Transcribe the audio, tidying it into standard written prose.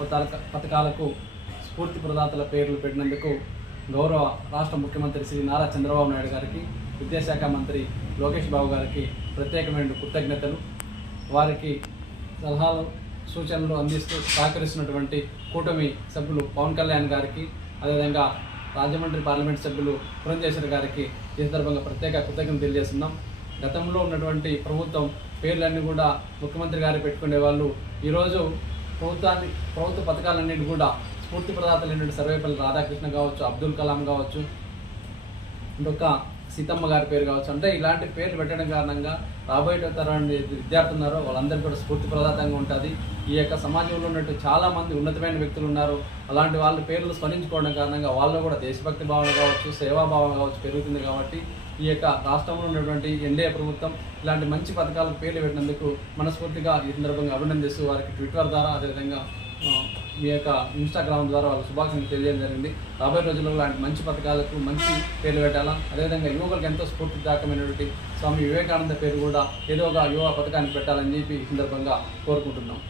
పథకాలకు స్ఫూర్తి ప్రదాతల పేర్లు పెట్టినందుకు గౌరవ రాష్ట్ర ముఖ్యమంత్రి శ్రీ నారా చంద్రబాబు నాయుడు గారికి, విద్యాశాఖ మంత్రి లోకేష్ బాబు గారికి ప్రత్యేకమైన కృతజ్ఞతలు. వారికి సలహాలు సూచనలు అందిస్తూ సహకరిస్తున్నటువంటి కూటమి సభ్యులు పవన్ కళ్యాణ్ గారికి, అదేవిధంగా రాజమండ్రి పార్లమెంట్ సభ్యులు పురంధేశ్వర్ గారికి ఈ సందర్భంగా ప్రత్యేక కృతజ్ఞతలు తెలియజేస్తున్నాం. గతంలో ఉన్నటువంటి ప్రభుత్వం పేర్లన్నీ కూడా ముఖ్యమంత్రి గారు పెట్టుకునే వాళ్ళు. ఈరోజు ప్రభుత్వ పథకాలన్నింటి కూడా స్ఫూర్తి ప్రదాతలైనటువంటి సర్వేపల్లి రాధాకృష్ణ కావచ్చు, అబ్దుల్ కలాం కావచ్చు, ఇంకొక సీతమ్మ గారి పేరు కావచ్చు. అంటే ఇలాంటి పేర్లు పెట్టడం కారణంగా రాబోయే తరం విద్యార్థులు ఉన్నారో వాళ్ళందరికీ కూడా స్ఫూర్తి ప్రదాతంగా ఉంటుంది. ఈ యొక్క సమాజంలో ఉన్నట్టు చాలామంది ఉన్నతమైన వ్యక్తులు ఉన్నారు. అలాంటి వాళ్ళ పేర్లు స్మరించుకోవడం కారణంగా వాళ్ళు కూడా దేశభక్తి భావన కావచ్చు, సేవాభావం కావచ్చు పెరుగుతుంది. కాబట్టి ఈ యొక్క రాష్ట్రంలో ఉన్నటువంటి ఎన్డీఏ ప్రభుత్వం ఇలాంటి మంచి పథకాలకు పేర్లు పెట్టినందుకు మనస్ఫూర్తిగా ఈ సందర్భంగా అభినందిస్తూ వారికి ట్విట్టర్ ద్వారా, అదేవిధంగా మీ యొక్క ఇన్స్టాగ్రామ్ ద్వారా వాళ్ళ శుభాకాంక్షలు తెలియజేయడం జరిగింది. రాబోయే రోజుల్లో ఇలాంటి మంచి పథకాలకు మంచి పేర్లు పెట్టాలా. అదేవిధంగా యువకులకు ఎంతో స్ఫూర్తిదాయకమైనటువంటి స్వామి వివేకానంద పేరు కూడా ఏదో ఒక యువ పథకానికి పెట్టాలని చెప్పి ఈ సందర్భంగా కోరుకుంటున్నాం.